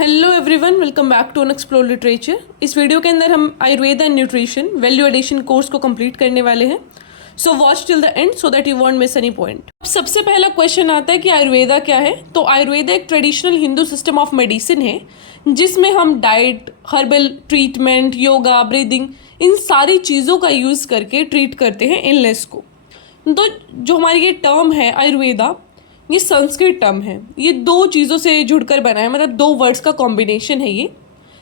Hello everyone, welcome back to unexplored literature. इस video के अंदर हम Ayurveda and nutrition value addition course को कंप्लीट करने वाले हैं। So watch till the end so that you won't miss any point. सबसे पहला क्वेश्चन आता है कि आयुर्वेदा क्या है। तो आयुर्वेदा एक traditional Hindu system of medicine है जिसमें हम diet, herbal treatment, yoga, breathing, इन सारी चीज़ों का यूज़ करके ट्रीट करते हैं इलनेस को। तो जो हमारी ये टर्म है आयुर्वेदा, ये संस्कृत टर्म है। ये दो चीज़ों से जुड़कर बना है, मतलब दो वर्ड्स का कॉम्बिनेशन है ये,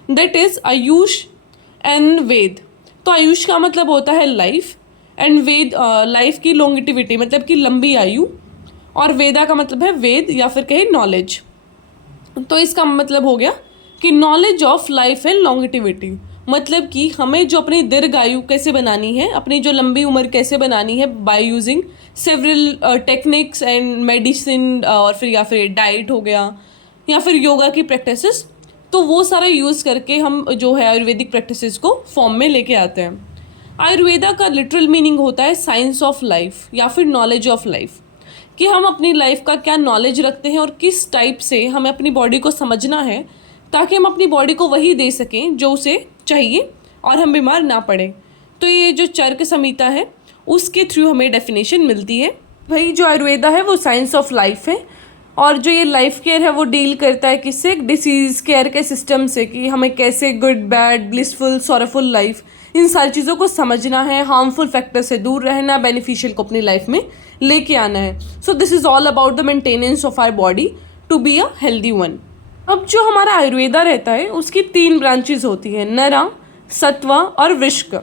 दैट इज़ आयुष एंड वेद। तो आयुष का मतलब होता है लाइफ, एंड वेद लाइफ की लॉन्गिटिविटी मतलब कि लंबी आयु, और वेदा का मतलब है वेद या फिर कहे नॉलेज। तो इसका मतलब हो गया कि knowledge of life and longevity, मतलब कि हमें जो अपनी दीर्घ आयु कैसे बनानी है, अपनी जो लंबी उम्र कैसे बनानी है by using several techniques and medicine, और फिर या फिर डाइट हो गया या फिर योगा की प्रैक्टिसेस। तो वो सारा यूज़ करके हम जो है आयुर्वेदिक प्रैक्टिसेस को फॉर्म में लेके आते हैं। आयुर्वेदा का लिटरल मीनिंग होता है साइंस ऑफ लाइफ या फिर नॉलेज ऑफ लाइफ, कि हम अपनी लाइफ का क्या नॉलेज रखते हैं और किस टाइप से हमें अपनी बॉडी को समझना है ताकि हम अपनी बॉडी को वही दे सकें जो उसे चाहिए और हम बीमार ना पड़े। तो ये जो चरक संहिता है उसके थ्रू हमें डेफिनेशन मिलती है। भाई जो आयुर्वेदा है वो साइंस ऑफ लाइफ है, और जो ये लाइफ केयर है वो डील करता है किससे, डिसीज़ केयर के सिस्टम से, कि हमें कैसे good, bad, blissful, sorrowful life, इन सारी चीज़ों को समझना है, हार्मफुल फैक्टर से दूर रहना, बेनिफिशियल को अपनी लाइफ में लेके आना है। So this is all about the maintenance of our body to be a healthy one. अब जो हमारा आयुर्वेदा रहता है उसकी 3 ब्रांचेज होती हैं, नरा, सत्वा और विष्क।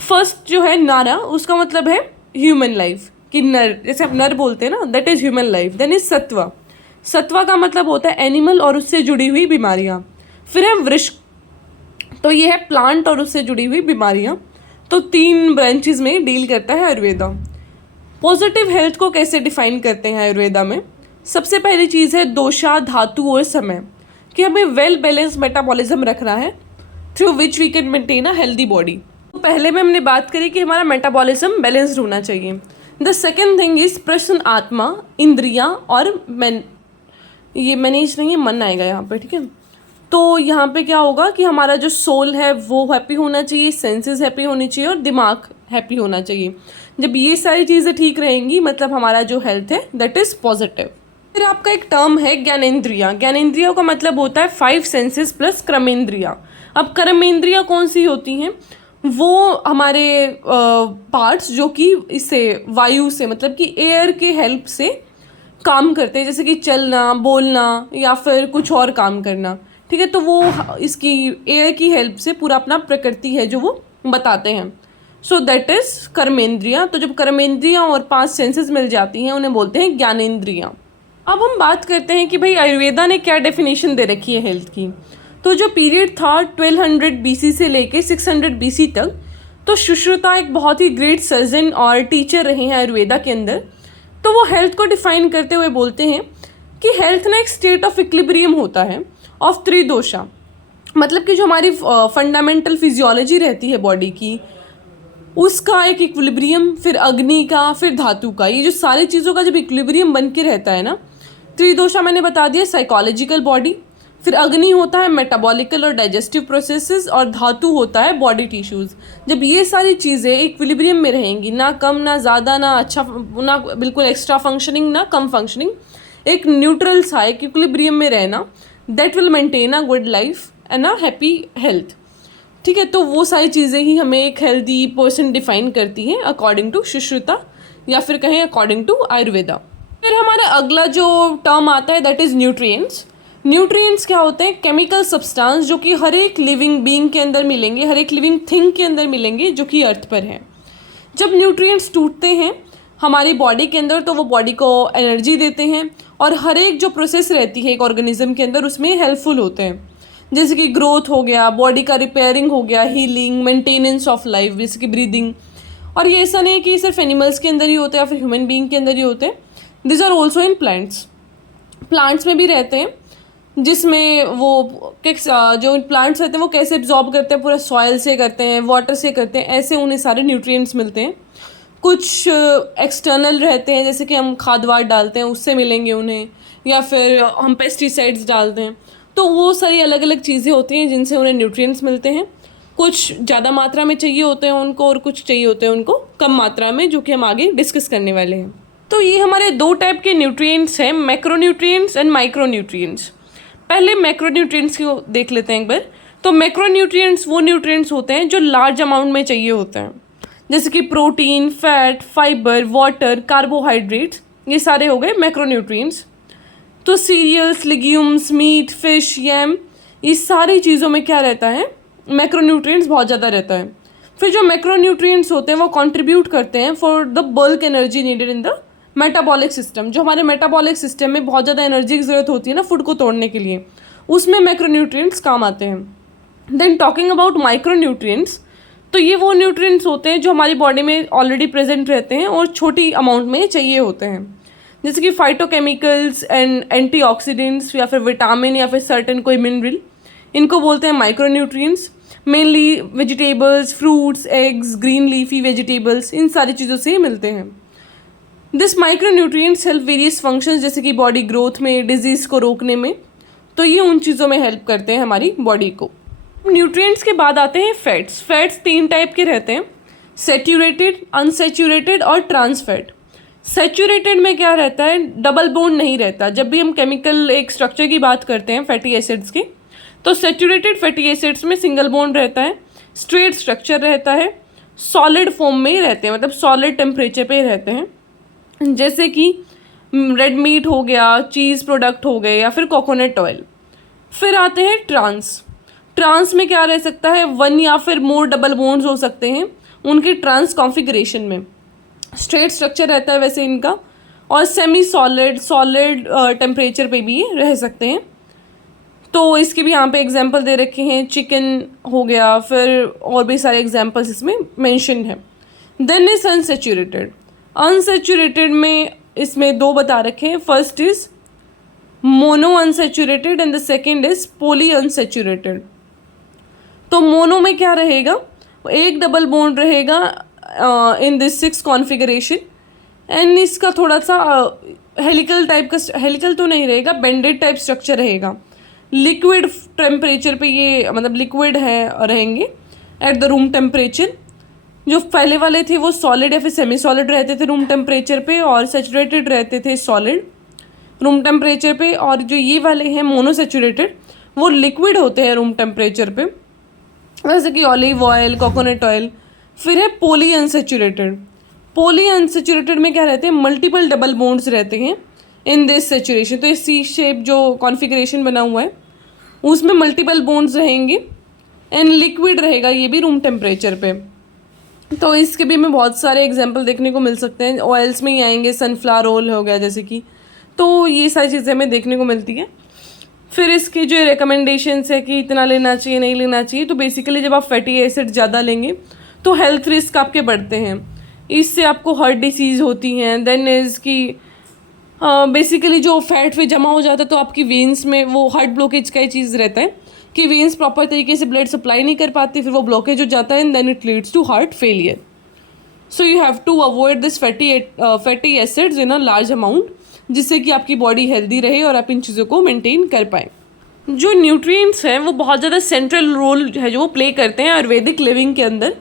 फर्स्ट जो है नारा, उसका मतलब है ह्यूमन लाइफ, कि नर, जैसे आप नर बोलते हैं ना, that is human life. Then is sattva, सत्वा का मतलब होता है एनिमल और उससे जुड़ी हुई बीमारियाँ। फिर है वृष्क, तो ये है प्लांट और उससे जुड़ी हुई बीमारियाँ। तो 3 ब्रांचेज में डील करता है आयुर्वेदा। पॉजिटिव हेल्थ को कैसे डिफाइन करते हैं आयुर्वेदा में? सबसे पहली चीज़ है दोषा, धातु और समय, कि हमें वेल बैलेंस मेटाबॉलिज्म रखना है through which we can maintain a healthy body. तो पहले में हमने बात करी कि हमारा मेटाबॉलिज्म बैलेंस्ड होना चाहिए। द सेकेंड थिंग इज प्रश्न आत्मा, इंद्रियां और मन, ये मैनेज नहीं है, मन आएगा यहाँ पे, ठीक है। तो यहाँ पे क्या होगा कि हमारा जो सोल है वो हैप्पी होना चाहिए, सेंसेस हैप्पी होनी चाहिए और दिमाग हैप्पी होना चाहिए। जब ये सारी चीज़ें ठीक रहेंगी मतलब हमारा जो हेल्थ है दैट इज़ पॉजिटिव। फिर आपका एक टर्म है ज्ञानेंद्रियाँ। ज्ञानेंद्रियों का मतलब होता है 5 सेंसेस प्लस कर्मेंद्रियाँ। अब कर्मेंद्रियाँ कौन सी होती हैं? वो हमारे पार्ट्स जो कि इससे वायु से, मतलब कि एयर के हेल्प से काम करते हैं, जैसे कि चलना, बोलना या फिर कुछ और काम करना, ठीक है। तो वो इसकी एयर की हेल्प से पूरा अपना प्रकृति है जो वो बताते हैं। सो दैट इज़ कर्मेंद्रियाँ। तो जब कर्मेंद्रियाँ और 5 सेंसेस मिल जाती हैं उन्हें बोलते हैं ज्ञानेंद्रियाँ। अब हम बात करते हैं कि भाई आयुर्वेदा ने क्या डेफिनेशन दे रखी है हेल्थ की। तो जो पीरियड था 1200 BC से लेके 600 BC तक, तो सुश्रुता एक बहुत ही ग्रेट सर्जन और टीचर रहे हैं आयुर्वेदा के अंदर। तो वो हेल्थ को डिफाइन करते हुए बोलते हैं कि हेल्थ ना एक स्टेट ऑफ इक्विलिब्रियम होता है ऑफ 3 दोषा, मतलब कि जो हमारी फंडामेंटल फिजियोलॉजी रहती है बॉडी की, उसका एक इक्विलिब्रियम, फिर अग्नि का, फिर धातु का, ये जो सारी चीज़ों का जब इक्विलिब्रियम बन के रहता है ना, त्रिदोषा मैंने बता दिया साइकोलॉजिकल बॉडी, फिर अग्नि होता है मेटाबॉलिकल और डाइजेस्टिव प्रोसेसेस, और धातु होता है बॉडी टिश्यूज़। जब ये सारी चीज़ें इक्विलिब्रियम में रहेंगी, ना कम ना ज़्यादा, ना अच्छा ना बिल्कुल एक्स्ट्रा फंक्शनिंग ना कम फंक्शनिंग, एक न्यूट्रल सा एक इक्विलिब्रियम में रहना, that will maintain a good life and a happy health, ठीक है। तो वो सारी चीज़ें ही हमें एक हेल्दी पर्सन डिफाइन करती हैं अकॉर्डिंग टू सुश्रुता या फिर कहें अकॉर्डिंग टू आयुर्वेदा। फिर हमारा अगला जो टर्म आता है दैट इज़ न्यूट्रिएंट्स। न्यूट्रिएंट्स क्या होते हैं? केमिकल सब्सटेंस जो कि हर एक लिविंग बीइंग के अंदर मिलेंगे, हर एक लिविंग थिंग के अंदर मिलेंगे जो कि अर्थ पर है। जब न्यूट्रिएंट्स टूटते हैं हमारी बॉडी के अंदर तो वो बॉडी को एनर्जी देते हैं, और हर एक जो प्रोसेस रहती है एक ऑर्गेनिज्म के अंदर उसमें हेल्पफुल होते हैं, जैसे कि ग्रोथ हो गया, बॉडी का रिपेयरिंग हो गया, हीलिंग, मेंटेनेंस ऑफ लाइफ, जैसे कि ब्रीदिंग। और ये ऐसा नहीं है कि सिर्फ एनिमल्स के अंदर ही होते हैं या फिर ह्यूमन बीइंग के अंदर ही होते हैं, this are also in plants. Plants में भी रहते हैं, जिसमें वो जो प्लांट्स रहते हैं वो कैसे एब्जॉर्ब करते हैं, पूरा सॉइल से करते हैं, वाटर से करते हैं, ऐसे उन्हें सारे न्यूट्रिएंट्स मिलते हैं। कुछ एक्सटर्नल रहते हैं, जैसे कि हम खाद वाद डालते हैं उससे मिलेंगे उन्हें, या फिर हम पेस्टिसाइड्स डालते हैं तो वो सारी अलग अलग चीज़ें होती हैं जिनसे उन्हें न्यूट्रिएंट्स मिलते हैं। कुछ ज़्यादा मात्रा में चाहिए होते हैं उनको और कुछ चाहिए होते हैं उनको कम मात्रा में, जो कि हम आगे डिस्कस करने वाले हैं। तो ये हमारे दो टाइप के न्यूट्रिएंट्स हैं, मैक्रोन्यूट्रिएंट्स एंड माइक्रोन्यूट्रिएंट्स। पहले मैक्रोन्यूट्रिएंट्स को देख लेते हैं एक बार। तो मैक्रोन्यूट्रिएंट्स वो न्यूट्रिएंट्स होते हैं जो लार्ज अमाउंट में चाहिए होते हैं, जैसे कि protein, fat, fibre, water, carbohydrates, ये सारे हो गए मैक्रोन्यूट्रिएंट्स। तो cereals, legumes, meat, fish, yam, इस सारी चीज़ों में क्या रहता है, मैक्रोन्यूट्रिएंट्स बहुत ज़्यादा रहता है। फिर जो मैक्रोन्यूट्रिएंट्स होते हैं वो कंट्रीब्यूट करते हैं for the bulk energy needed in the metabolic system. जो हमारे मेटाबॉलिक सिस्टम में बहुत ज़्यादा एनर्जी की ज़रूरत होती है ना फूड को तोड़ने के लिए, उसमें मैक्रोन्यूट्रिएंट्स काम आते हैं। देन टॉकिंग अबाउट माइक्रोन्यूट्रिएंट्स, तो ये वो न्यूट्रिएंट्स होते हैं जो हमारी बॉडी में ऑलरेडी प्रेजेंट रहते हैं और छोटी अमाउंट में चाहिए होते हैं, जैसे कि फाइटोकेमिकल्स एंड एंटीऑक्सीडेंट्स या फिर विटामिन या फिर सर्टेन कोई मिनरल, इनको बोलते हैं micronutrients. Mainly vegetables, fruits, eggs, green leafy vegetables, इन सारी चीज़ों से ही मिलते हैं। This micronutrients help various functions, जैसे कि बॉडी ग्रोथ में, डिजीज़ को रोकने में, तो ये उन चीज़ों में हेल्प करते हैं हमारी बॉडी को। न्यूट्रिएंट्स के बाद आते हैं फैट्स। फैट्स तीन टाइप के रहते हैं, सेचूरेटेड, अनसेचूरेटेड और ट्रांस फैट। सेचूरेटेड में क्या रहता है, डबल बॉन्ड नहीं रहता। जब भी हम केमिकल एक स्ट्रक्चर की बात करते हैं फैटी एसिड्स की, तो सेचूरेटेड फैटी एसिड्स में सिंगल बॉन्ड रहता है, स्ट्रेट स्ट्रक्चर रहता है, सॉलिड फॉर्म में ही रहते हैं, मतलब सॉलिड टेम्परेचर पे ही रहते हैं, जैसे कि रेड मीट हो गया, चीज़ प्रोडक्ट हो गए या फिर कोकोनट ऑयल। फिर आते हैं ट्रांस। ट्रांस में क्या रह सकता है, वन या फिर मोर डबल बॉन्ड्स हो सकते हैं उनके ट्रांस कॉन्फ़िगरेशन में। स्ट्रेट स्ट्रक्चर रहता है वैसे इनका, और सेमी सॉलिड, सॉलिड टेम्परेचर पे भी ये रह सकते हैं। तो इसके भी यहाँ पे एग्जांपल दे रखे हैं, चिकन हो गया, फिर और भी सारे एग्जांपल्स इसमें मेंशन है। Then is unsaturated. अनसेचूरेटेड में इसमें दो बता रखे हैं, first is mono unsaturated and the second is poly unsaturated. तो मोनो में क्या रहेगा, एक डबल बॉन्ड रहेगा इन दिस 6 कॉन्फ़िगरेशन, एंड इसका थोड़ा सा हेलिकल टाइप का, हेलिकल तो नहीं रहेगा, बेंडेड टाइप स्ट्रक्चर रहेगा। लिक्विड टेम्परेचर पे ये, मतलब लिक्विड है, रहेंगे एट द रूम टेम्परेचर। जो पहले वाले थे वो सॉलिड या फिर सेमी सॉलिड रहते थे रूम टेम्परेचर पे, और सेचूरेटेड रहते थे सॉलिड रूम टेम्परेचर पे, और जो ये वाले हैं मोनोसेचूरेटेड वो लिक्विड होते हैं रूम टेम्परेचर पे, जैसे कि ऑलिव ऑयल, कोकोनट ऑयल। फिर है पॉली अनसेचूरेटेड। पॉली अनसेचूरेटेड में क्या रहते हैं, मल्टीपल डबल बॉन्ड्स रहते हैं इन दिस सेचूरेशन। तो ये सी शेप जो कॉन्फ़िगरेशन बना हुआ है उसमें मल्टीपल बॉन्ड्स रहेंगे, एंड लिक्विड रहेगा ये भी रूम टेम्परेचर पे। तो इसके भी हमें बहुत सारे एग्जांपल देखने को मिल सकते हैं, ऑयल्स में ही आएंगे, सनफ्लावर ऑयल हो गया जैसे कि, तो ये सारी चीज़ें हमें देखने को मिलती है। फिर इसके जो रिकमेंडेशंस है कि इतना लेना चाहिए नहीं लेना चाहिए, तो बेसिकली जब आप फैटी एसिड ज़्यादा लेंगे तो हेल्थ रिस्क आपके बढ़ते हैं, इससे आपको हार्ट डिसीज़ होती हैं। देन इज़ कि बेसिकली जो फैट पे जमा हो जाता है तो आपकी वेन्स में वो हार्ट ब्लॉकेज का ही चीज़ रहता है कि वेन्स प्रॉपर तरीके से ब्लड सप्लाई नहीं कर पाती, फिर वो ब्लॉकेज हो जाता है, and then it leads to heart failure. So you have to avoid this fatty acids in a large amount, जिससे कि आपकी बॉडी हेल्दी रहे और आप इन चीज़ों को मेंटेन कर पाएँ। जो न्यूट्रिएंट्स हैं वो बहुत ज़्यादा सेंट्रल रोल है जो वो प्ले करते हैं आयुर्वेदिक लिविंग के अंदर।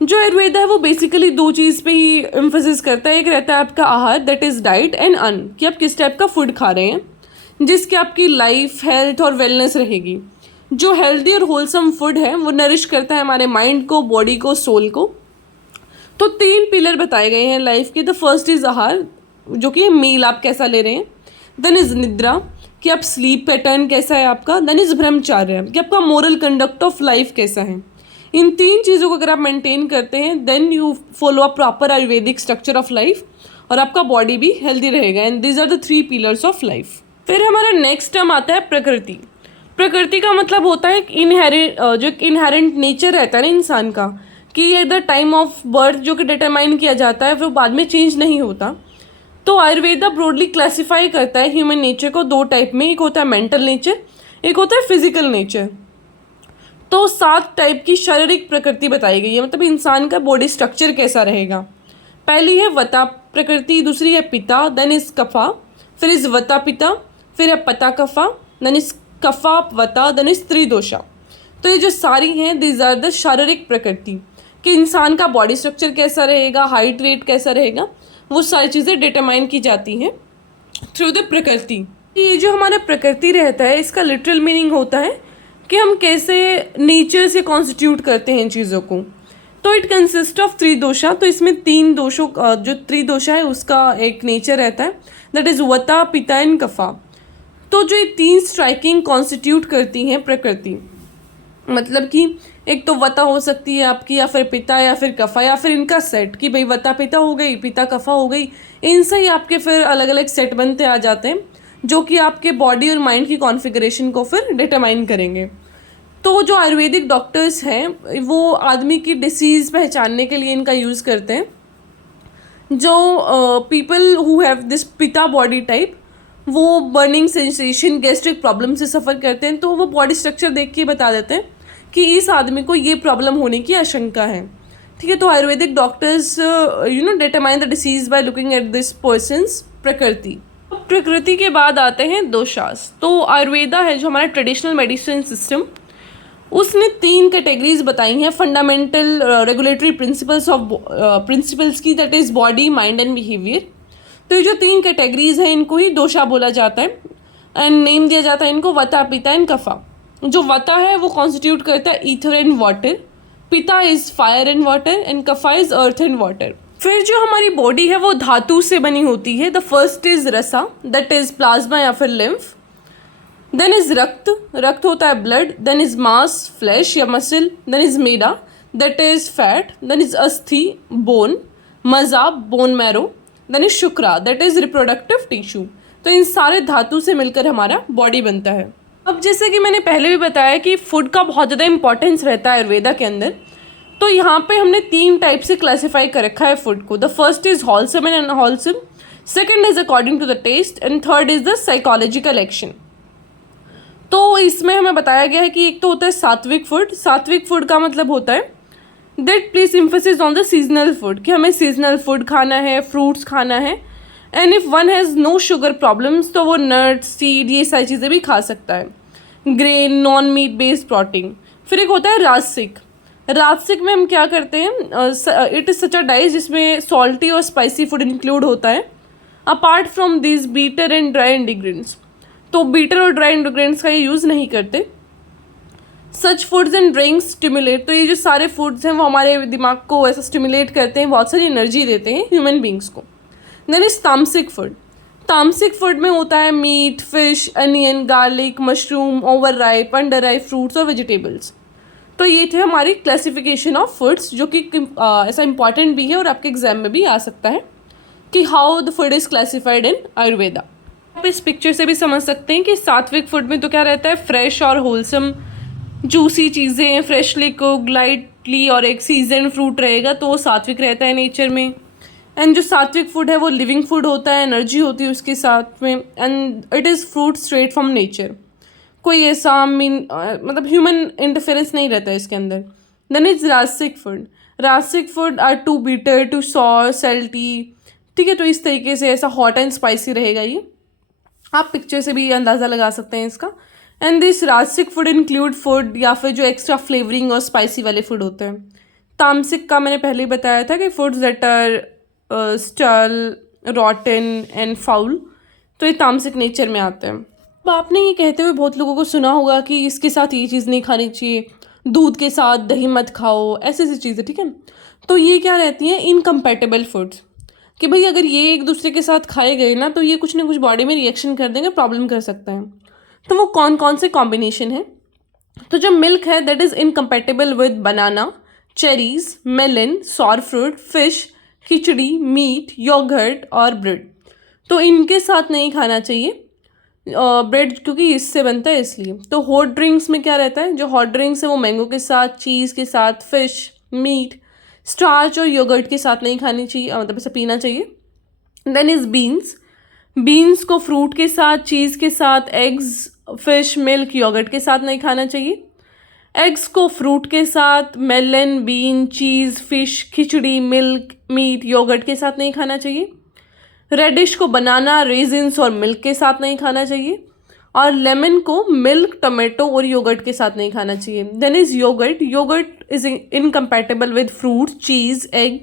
जो आयुर्वेद है वो बेसिकली दो चीज़ पे ही एम्फेसिस करता है, एक रहता है आपका आहार, दैट इज़ डाइट, एंड अन्न, कि आप किस टाइप का फूड खा रहे हैं जिसकी आपकी लाइफ, हेल्थ और वेलनेस रहेगी। जो हेल्दी और होलसम फूड है वो नरिश करता है हमारे माइंड को, बॉडी को, सोल को। तो 3 पिलर बताए गए हैं लाइफ के। द फर्स्ट इज़ आहार, जो कि मील आप कैसा ले रहे हैं। देन इज़ निद्रा, कि आप स्लीप पैटर्न कैसा है आपका। देन इज़ ब्रह्मचार्य, कि आपका मोरल कंडक्ट ऑफ लाइफ कैसा है। इन 3 चीज़ों को अगर आप मेंटेन करते हैं then you follow a proper Ayurvedic structure of life, और आपका बॉडी भी हेल्दी रहेगा। And these are the 3 pillars of life. फिर हमारा नेक्स्ट टर्म आता है प्रकृति। प्रकृति का मतलब होता है जो इनहेरेंट नेचर रहता है ना इंसान का, कि at the time of birth जो कि डिटरमाइन किया जाता है, फिर बाद में चेंज नहीं होता। तो आयुर्वेदा ब्रॉडली क्लासीफाई करता है ह्यूमन नेचर को 2 टाइप में, एक होता है मेंटल नेचर, एक होता है फिजिकल नेचर। तो 7 टाइप की शारीरिक प्रकृति बताई गई है, मतलब इंसान का बॉडी स्ट्रक्चर कैसा रहेगा। पहली है वता प्रकृति, दूसरी है पिता, देन इज कफा, फिर इज वता पिता, फिर है पता कफा, देन इज कफा, वता, देन इज त्रिदोषा। तो ये जो सारी हैं दीज आर द शारीरिक प्रकृति, कि इंसान का बॉडी स्ट्रक्चर कैसा रहेगा, हाइट वेट कैसा रहेगा, वो सारी चीज़ें डिटरमाइन की जाती हैं थ्रू द प्रकृति। ये जो हमारा प्रकृति रहता है इसका लिटरल मीनिंग होता है कि हम कैसे नेचर से कॉन्स्टिट्यूट करते हैं चीज़ों को। तो इट कंसिस्ट ऑफ त्रिदोषा। तो इसमें 3 दोषों जो त्रिदोषा है उसका एक नेचर रहता है, दैट इज वता, पिता एंड कफा। तो जो ये 3 स्ट्राइकिंग कॉन्स्टिट्यूट करती हैं प्रकृति, मतलब कि एक तो वता हो सकती है आपकी, या फिर पिता, या फिर कफा, या फिर इनका सेट, कि भाई वता पिता हो गई, पिता कफा हो गई। इनसे ही आपके फिर अलग अलग सेट बनते आ जाते हैं जो कि आपके बॉडी और माइंड की कॉन्फ़िगरेशन को फिर डिटरमाइन करेंगे। तो जो आयुर्वेदिक डॉक्टर्स हैं वो आदमी की डिसीज़ पहचानने के लिए इनका यूज़ करते हैं। जो पीपल हु हैव दिस पिता बॉडी टाइप, वो बर्निंग सेंसेशन, गैस्ट्रिक प्रॉब्लम से सफ़र करते हैं, तो वो बॉडी स्ट्रक्चर देख के बता देते हैं कि इस आदमी को ये प्रॉब्लम होने की आशंका है। ठीक है, तो Ayurvedic doctors determine the disease by looking at this persons प्रकृति। प्रकृति के बाद आते हैं दोषास। तो आयुर्वेदा है जो हमारा ट्रेडिशनल मेडिसिन सिस्टम, उसने 3 कैटेगरीज बताई हैं फंडामेंटल रेगुलेटरी प्रिंसिपल्स की, that is body, mind and behaviour. तो ये जो 3 कैटेगरीज हैं इनको ही दोषा बोला जाता है एंड नेम दिया जाता है इनको वता, पिता एंड कफा। जो वता है वो कॉन्स्टिट्यूट करता है ether and water, pitta is fire and water and kapha is earth and water. फिर जो हमारी बॉडी है वो धातु से बनी होती है। The first is rasa, that is plasma या फिर लिम्फ। देन इज रक्त, रक्त होता है blood. Then is mamsa, flesh या muscle. Then is meda, that is fat. Then is asthi, bone. Majja, bone marrow. Then is shukra, that is reproductive tissue. तो इन सारे धातु से मिलकर हमारा बॉडी बनता है। अब जैसे कि मैंने पहले भी बताया कि फूड का बहुत ज़्यादा इंपॉर्टेंस रहता है आयुर्वेदा के अंदर, तो यहाँ पे हमने 3 टाइप से क्लासीफाई कर रखा है फूड को। The first is wholesome and unwholesome, second is according to the taste and third is the psychological action. तो इसमें हमें बताया गया है कि एक तो होता है सात्विक फूड। सात्विक फूड का मतलब होता है that place emphasis on the seasonal food, कि हमें सीजनल फूड खाना है, फ्रूट्स खाना है। And if one has no sugar problems तो वो नट्स, सीड, ये सारी चीज़ें भी खा सकता है। Grain, non meat based protein. फिर एक होता है राजसिक। राजसिक में हम क्या करते हैं, it is such a diet जिसमें सॉल्टी और स्पाइसी फूड इंक्लूड होता है। Apart from this bitter and dry ingredients, तो बीटर और ड्राई इंग्रीडियंट्स का ये यूज़ नहीं करते। Such foods and drinks stimulate, तो ये जो सारे फूड्स हैं वो हमारे दिमाग को ऐसा स्टिमुलेट करते हैं, बहुत सारी एनर्जी देते हैं ह्यूमन बींग्स को। Then is tamasic food. Tamasic food में होता है meat, fish, onion, garlic, mushroom, over ripe, under ripe fruits और वेजिटेबल्स। तो ये थे हमारी क्लासिफिकेशन ऑफ फूड्स, जो कि ऐसा इंपॉर्टेंट भी है और आपके एग्जाम में भी आ सकता है कि how the food is classified in Ayurveda. आप इस पिक्चर से भी समझ सकते हैं कि सात्विक फूड में तो क्या रहता है, फ्रेश और होलसम जूसी चीज़ें, फ्रेशली कुक्ड, लाइटली, और एक सीजन फ्रूट रहेगा, तो वो सात्विक रहता है नेचर में। एंड जो सात्विक फूड है वो लिविंग फूड होता है, एनर्जी होती है उसके साथ में, and it is fruit straight from nature. कोई ऐसा मतलब ह्यूमन इंटरफेरेंस नहीं रहता है इसके अंदर। Then is rajasic food. Rajasic food are too bitter, too sour, salty. ठीक है, तो इस तरीके से ऐसा हॉट एंड स्पाइसी रहेगा ये। आप पिक्चर से भी अंदाज़ा लगा सकते हैं इसका। And this rajasic food include food या फिर जो एक्स्ट्रा फ्लेवरिंग और स्पाइसी वाले फूड होते हैं। तामसिक का मैंने पहले बताया था कि foods that are stale, rotten and foul, तो ये तामसिक नेचर में आते हैं। अब आपने ये कहते हुए बहुत लोगों को सुना होगा कि इसके साथ ये चीज़ नहीं खानी चाहिए, दूध के साथ दही मत खाओ, ऐसी ऐसी चीज़ें। ठीक है, तो ये क्या रहती हैं, इनकम्पैटिबल फूड्स, कि भाई अगर ये एक दूसरे के साथ खाए गए ना तो ये कुछ ना कुछ बॉडी में रिएक्शन कर देंगे, प्रॉब्लम कर सकते हैं। तो वो कौन कौन से कॉम्बिनेशन है, तो जो मिल्क है that is incompatible with banana, cherries, melon, sour fruit, fish, khichdi, meat, yogurt और ब्रेड। तो इनके साथ नहीं खाना चाहिए ब्रेड, क्योंकि इससे बनता है इसलिए। तो हॉट ड्रिंक्स में क्या रहता है, जो हॉट ड्रिंक्स है वो मैंगो के साथ, चीज़ के साथ, फिश, मीट, स्टार्च और योगर्ट के साथ नहीं खानी चाहिए, मतलब ऐसा पीना चाहिए। Then is beans. बीन्स को फ्रूट के साथ, चीज़ के साथ, एग्स, फिश, मिल्क, योगर्ट के साथ नहीं खाना चाहिए। एग्स को फ्रूट के साथ, melon, bean, cheese, fish, khichdi, milk, meat, yogurt के साथ नहीं खाना चाहिए। रेडिश को बनाना, रेजिन्स और मिल्क के साथ नहीं खाना चाहिए। और लेमन को मिल्क, टोमेटो और योगर्ट के साथ नहीं खाना चाहिए। Then is yogurt, yogurt is incompatible with fruit, cheese, egg,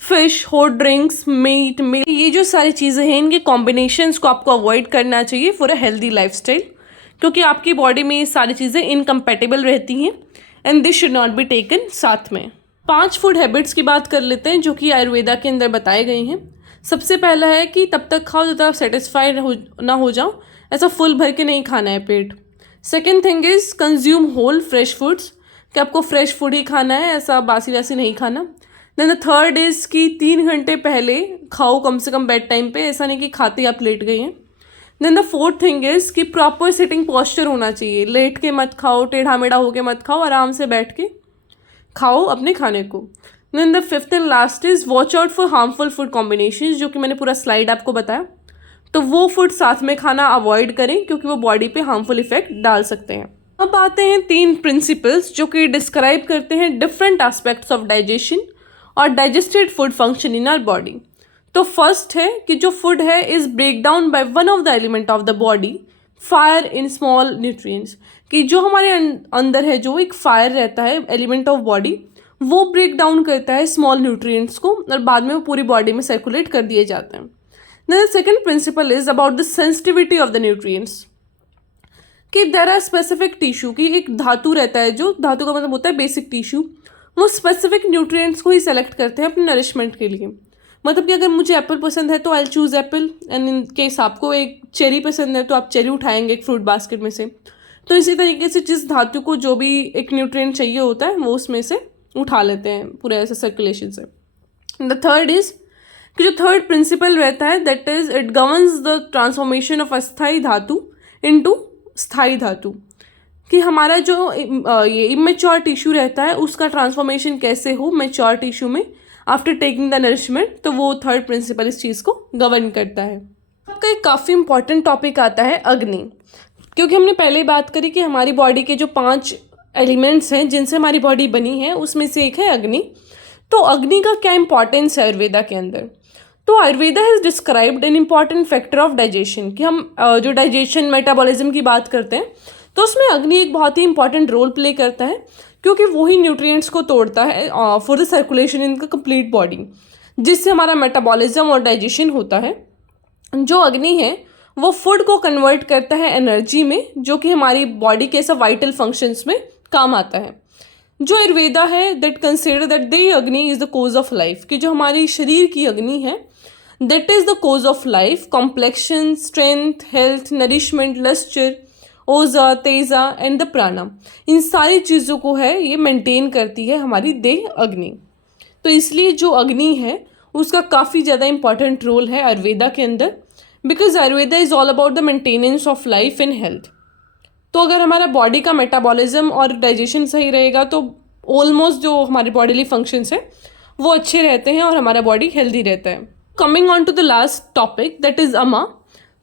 fish, hot drinks, meat, milk. ये जो सारी चीज़ें हैं इनके कॉम्बिनेशंस को आपको अवॉइड करना चाहिए फॉर अ हेल्दी लाइफस्टाइल, क्योंकि आपकी बॉडी में ये सारी चीज़ें इनकम्पैटिबल रहती हैं and this should not be taken साथ में। 5 फूड हैबिट्स की बात कर लेते हैं जो कि आयुर्वेदा के अंदर बताए गए हैं। सबसे पहला है कि तब तक खाओ जब तक आप सेटिस्फाइड ना हो जाओ, ऐसा फुल भर के नहीं खाना है पेट। Second thing is consume whole fresh foods, कि आपको फ्रेश फूड ही खाना है, ऐसा बासी वासी नहीं खाना। देन द थर्ड इज़ कि 3 घंटे पहले खाओ कम से कम बेड टाइम पे, ऐसा नहीं कि खाते ही आप लेट गए हैं। Then the fourth thing is कि प्रॉपर सिटिंग पॉस्चर होना चाहिए, लेट के मत खाओ, टेढ़ा मेढ़ा होके मत खाओ, आराम से बैठ के खाओ अपने खाने को। Then the fifth and last is watch out for harmful food combinations, जो कि मैंने पूरा स्लाइड आपको बताया। तो वो फूड साथ में खाना अवॉइड करें क्योंकि वो बॉडी पे हार्मफुल इफेक्ट डाल सकते हैं। अब आते हैं 3 प्रिंसिपल्स जो कि डिस्क्राइब करते हैं डिफरेंट एस्पेक्ट्स ऑफ डाइजेशन और digested food function in our body. तो फर्स्ट है कि जो फूड है is break down by one of the element of the body, fire in small nutrients, कि जो हमारे अंदर है जो एक फायर रहता है एलिमेंट ऑफ बॉडी, वो ब्रेक डाउन करता है स्मॉल न्यूट्रिएंट्स को और बाद में वो पूरी बॉडी में सर्कुलेट कर दिए जाते हैं। Then the second principle is about the sensitivity of the nutrients, कि देयर आर स्पेसिफिक टिश्यू, की एक धातु रहता है, जो धातु का मतलब होता है बेसिक टिश्यू, वो स्पेसिफिक न्यूट्रिएंट्स को ही सेलेक्ट करते हैं अपने नरिशमेंट के लिए। मतलब कि अगर मुझे एप्पल पसंद है तो I choose Apple, and in case आपको एक चेरी पसंद है तो आप चेरी उठाएंगे एक फ्रूट बास्केट में से। तो इसी तरीके से जिस धातु को जो भी एक न्यूट्रिएंट चाहिए होता है वो उसमें से उठा लेते हैं पूरे ऐसे सर्कुलेशन से। द थर्ड इज़ कि जो थर्ड प्रिंसिपल रहता है that is it governs the transformation of अस्थाई धातु इनटू स्थाई धातु, कि हमारा जो ये इमेच्योर टिश्यू रहता है उसका ट्रांसफॉर्मेशन कैसे हो मैच्योर टिश्यू में आफ्टर टेकिंग द नरिशमेंट, तो वो थर्ड प्रिंसिपल इस चीज़ को गवर्न करता है। आपका एक काफ़ी इंपॉर्टेंट टॉपिक आता है अग्नि, क्योंकि हमने पहले बात करी कि हमारी बॉडी के जो 5 एलिमेंट्स हैं जिनसे हमारी बॉडी बनी है उसमें से एक है अग्नि। तो अग्नि का क्या इंपॉर्टेंस है आयुर्वेदा के अंदर? तो Ayurveda has described an important factor of digestion, कि हम जो डाइजेशन मेटाबॉलिज्म की बात करते हैं तो उसमें अग्नि एक बहुत ही इंपॉर्टेंट रोल प्ले करता है, क्योंकि वही न्यूट्रिएंट्स को तोड़ता है for the circulation in the complete body, जिससे हमारा मेटाबॉलिज्म और डाइजेशन होता है। जो अग्नि है वो फूड को कन्वर्ट करता है एनर्जी में, जो कि हमारी बॉडी के सब वाइटल फंक्शंस में काम आता है। जो आयुर्वेदा है that consider that the agni is the cause of life, कि जो हमारी शरीर की अग्नि है that is the cause of life, complexion, strength, health, nourishment, lustre, oja, teja and the प्राणा, इन सारी चीज़ों को है ये मेंटेन करती है हमारी देह अग्नि। तो इसलिए जो अग्नि है उसका काफ़ी ज़्यादा इंपॉर्टेंट रोल है आयुर्वेदा के अंदर, because Ayurveda is all about the maintenance of life and health. तो अगर हमारा बॉडी का मेटाबॉलिज्म और डाइजेशन सही रहेगा तो ऑलमोस्ट जो हमारे बॉडीली फंक्शंस हैं वो अच्छे रहते हैं और हमारा बॉडी हेल्दी रहता है। Coming on to the last topic that is ama.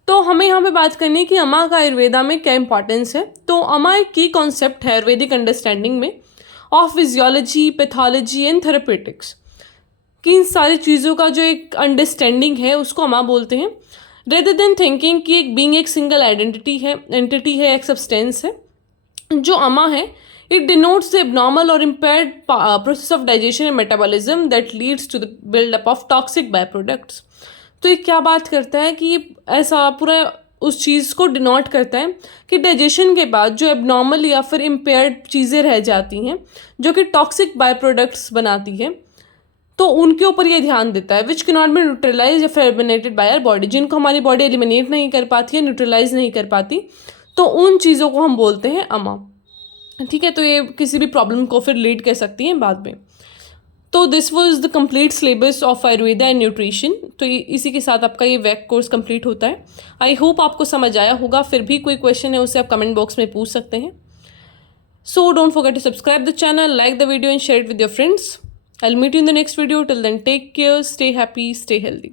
तो हमें यहाँ पे बात करनी है कि अमा का आयुर्वेदा में क्या इंपॉर्टेंस है। तो अमा एक की कॉन्सेप्ट है आयुर्वेदिक अंडरस्टैंडिंग में of physiology, pathology and therapeutics, कि इन सारी चीज़ों का जो एक अंडरस्टैंडिंग है उसको अमा बोलते हैं, रेदर देन थिंकिंग कि एक बीइंग एक सिंगल आइडेंटिटी है, एंटिटी है, एक सब्सटेंस है। जो अमा है इट डिनोट्स द एबनॉर्मल और impaired process of digestion and metabolism that leads to the buildup of toxic by products. तो ये क्या बात करता है कि ऐसा पूरा उस चीज़ को डिनोट करता है कि डाइजेशन के बाद जो एबनॉर्मल या फिर इम्पेयर्ड चीज़ें रह जाती हैं जो कि टॉक्सिक बाय प्रोडक्ट्स बनाती हैं, तो उनके ऊपर ये ध्यान देता है, which can not be neutralize या फिर एलिमिनेटेड बाय आवर बॉडी, जिनको हमारी बॉडी एलिमिनेट नहीं कर पाती है, न्यूट्रलाइज नहीं कर पाती, तो उन चीज़ों को हम बोलते हैं अमा। ठीक है, तो ये किसी भी प्रॉब्लम को फिर लीड कर सकती हैं बाद में। तो this was the complete syllabus of Ayurveda and nutrition. तो इसी के साथ आपका ये वेक कोर्स कंप्लीट होता है। आई होप आपको समझ आया होगा। फिर भी कोई क्वेश्चन है उसे आप कमेंट बॉक्स में पूछ सकते हैं। So don't forget to subscribe the channel, like the video and share it with your friends. I'll meet you in the next video. Till then, take care, stay happy, stay healthy.